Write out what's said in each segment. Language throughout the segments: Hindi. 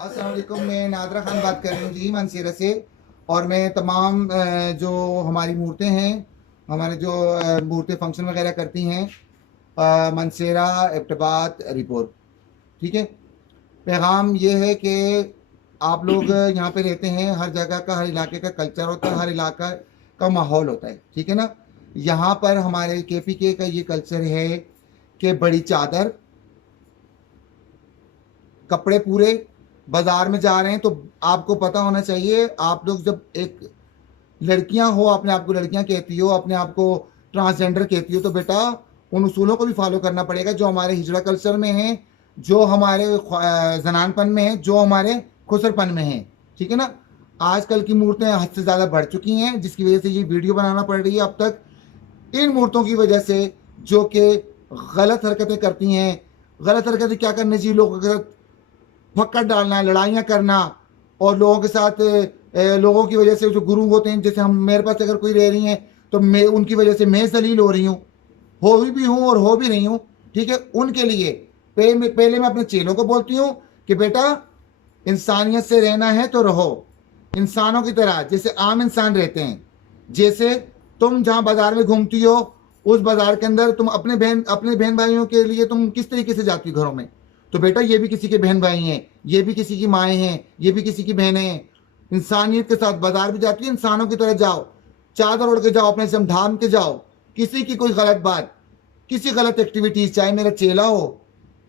अस्सलाम वालेकुम। मैं नादरा खान बात कर रही हूँ जी मानसेरा से। और मैं तमाम जो हमारी मूर्तें हैं, हमारे जो मूर्तें फंक्शन वगैरह करती हैं, मानसेरा इब्टाबाद रिपोर्ट, ठीक है। पैगाम ये है कि आप लोग यहाँ पे रहते हैं, हर जगह का हर इलाके का कल्चर होता है, हर इलाका का माहौल होता है, ठीक है ना। यहाँ पर हमारे KPK का ये कल्चर है कि बड़ी चादर, कपड़े पूरे, बाजार में जा रहे हैं तो आपको पता होना चाहिए। आप लोग जब एक लड़कियां हो, अपने आप को लड़कियां कहती हो, अपने आप को ट्रांसजेंडर कहती हो, तो बेटा उन उसूलों को भी फॉलो करना पड़ेगा जो हमारे हिजड़ा कल्चर में है, जो हमारे जनानपन में है, जो हमारे खुसरपन में है, ठीक है ना। आजकल की मूर्तें हद से ज़्यादा बढ़ चुकी हैं, जिसकी वजह से ये वीडियो बनाना पड़ रही है अब तक। इन मूर्तों की वजह से जो कि गलत हरकतें करती हैं, गलत हरकतें क्या करनी चाहिए, लोगों के साथ फक्कड़ डालना, लड़ाइयाँ करना, और लोगों के साथ लोगों की वजह से जो गुरु होते हैं, जैसे हम, मेरे पास अगर कोई रह रही हैं तो मैं उनकी वजह से मैं जलील हो रही हूँ, भी हूँ और हो भी रही हूँ, ठीक है। उनके लिए पहले मैं अपने चेलों को बोलती हूँ कि बेटा इंसानियत से रहना है तो रहो, इंसानों की तरह जैसे आम इंसान रहते हैं। जैसे तुम जहाँ बाजार में घूमती हो, उस बाजार के अंदर तुम अपने बहन भाइयों के लिए तुम किस तरीके से जाती हो घरों में, तो बेटा ये भी किसी के बहन भाई हैं, ये भी किसी की माएँ हैं, ये भी किसी की बहनें हैं। इंसानियत के साथ बाजार भी जाती है, इंसानों की तरह जाओ, चादर ओढ़ के जाओ, अपने समझाम के जाओ। किसी की कोई गलत बात, किसी गलत एक्टिविटीज, चाहे मेरा चेला हो,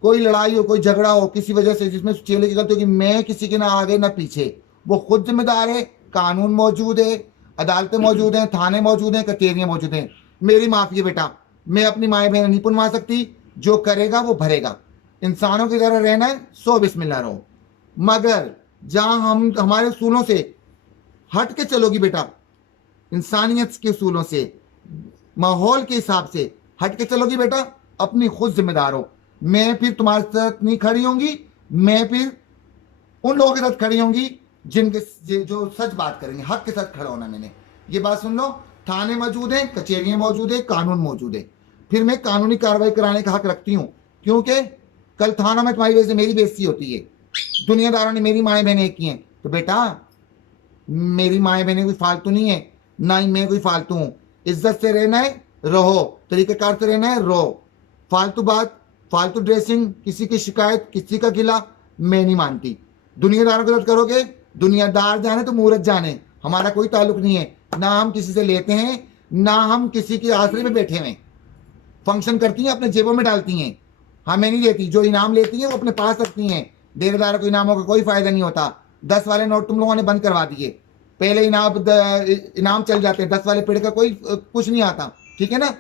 कोई लड़ाई हो, कोई झगड़ा हो किसी वजह से जिसमें चेले की गलती होगी, मैं किसी के ना आगे ना पीछे, वो खुद जिम्मेदार है। कानून मौजूद है, अदालतें मौजूद हैं, थाने मौजूद हैं, कचहरियां मौजूद हैं। मेरी माफी है बेटा, मैं अपनी माए बहन नहीं पुनवा सकती, जो करेगा वो भरेगा। इंसानों की तरह रहना है, सो बिस्मिल्लाह रहो। मगर जहां हम हमारे उसूलों से हट के चलोगी बेटा, इंसानियत के उसूलों से, माहौल के हिसाब से हट के चलोगी बेटा, अपनी खुद जिम्मेदार हो। मैं फिर तुम्हारे साथ नहीं खड़ी होंगी, मैं फिर उन लोगों के साथ खड़ी होंगी जो सच बात करेंगे, हक के साथ खड़ा होना। मैंने ये बात सुन लो, थाने मौजूद हैं, कचहरियां मौजूद है, कानून मौजूद है, फिर मैं कानूनी कार्रवाई कराने का हक रखती हूँ। क्योंकि कल थाना में तुम्हारी वजह से मेरी बेइज्जती होती है, दुनियादारों ने मेरी माएँ बहनें की हैं, तो बेटा मेरी माएँ बहनें कोई फालतू नहीं है, ना ही मैं कोई फालतू हूँ। इज्जत से रहना है रहो, तरीकेकार से रहना है रहो। फालतू बात, फालतू ड्रेसिंग, किसी की शिकायत, किसी का गिला मैं नहीं मानती। दुनियादारों के साथ करोगे, दुनियादार जाने तो मूर्ख जाने, हमारा कोई ताल्लुक नहीं है। ना हम किसी से लेते हैं, ना हम किसी के आसरे में बैठे हुए। फंक्शन करती हैं, अपने जेबों में डालती हैं, हमें नहीं देती। जो इनाम लेती हैं वो अपने पास रखती हैं। देनेदारों को इनामों का कोई फायदा नहीं होता। 10 वाले नोट तुम लोगों ने बंद करवा दिए, पहले इनाम चल जाते हैं, 10 वाले पेड़ का कोई कुछ नहीं आता, ठीक है ना।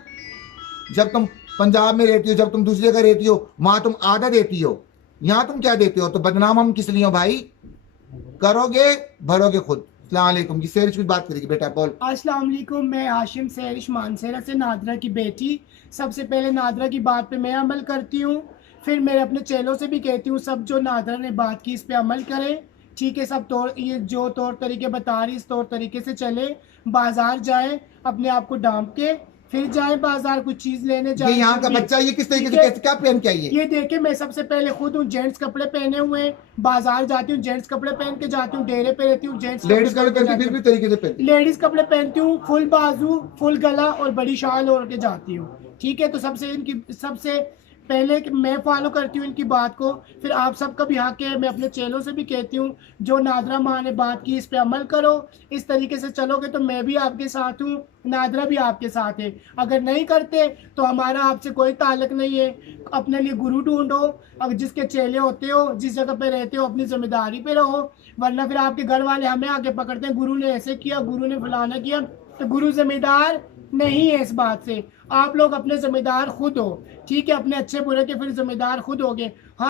जब तुम पंजाब में रहती हो, जब तुम दूसरी जगह रहती हो, वहां तुम आधा देती हो, यहाँ तुम क्या देते हो, तो बदनाम हम किस लिए हो भाई। करोगे भरोगे खुद। अस्सलाम वालेकुम जी, सेरिश कुछ बात करेगी बेटा, बोल। अस्सलाम वालेकुम। मैं हाशिम सेरिश मानसेरा से, नादरा की बेटी। सबसे पहले नादरा की बात पे मैं अमल करती हूँ, फिर मेरे अपने चेलों से भी कहती हूँ सब जो नादरा ने बात की इस पे अमल करें, ठीक है। सब ये जो तौर तरीके बता रही इस तौर तरीके से चले। बाजार जाए, अपने आप को डांप के फिर जाए बाजार, कुछ चीज लेने ये जाए। यहाँ का बच्चा ये किस तरीके से, ठीक है? कैसे, क्या पहन के आई है? ये देखे, मैं सबसे पहले खुद हूँ जेंट्स कपड़े पहने हुए, बाजार जाती हूँ जेंट्स कपड़े पहन के जाती हूँ, डेरे पे रहती हूँ जेंट्स लेडीज कपड़े कपड़े पहनती फिर भी तरीके से पहनती। लेडीज कपड़े पहनती हूँ, फुल बाजू फुल गला और बड़ी शाल ओढ़ के जाती हूँ, ठीक है। तो सबसे पहले मैं फॉलो करती हूँ इनकी बात को, फिर आप सबका भी हक है। मैं अपने चेलों से भी कहती हूँ जो नादरा माँ ने बात की इस पे अमल करो, इस तरीके से चलोगे तो मैं भी आपके साथ हूँ, नादरा भी आपके साथ है। अगर नहीं करते तो हमारा आपसे कोई ताल्लुक नहीं है। अपने लिए गुरु ढूंढो, अगर जिसके चेले होते हो, जिस जगह पे रहते हो, अपनी जिम्मेदारी पे रहो, वरना फिर आपके घर वाले हमें आके पकड़ते हैं, गुरु ने ऐसे किया, गुरु ने फलाना किया, तो गुरु जिम्मेदार नहीं है इस बात से। आप लोग अपने जिम्मेदार खुद हो, ठीक है। अपने अच्छे बुरे के फिर जिम्मेदार खुद होगे। हाँ।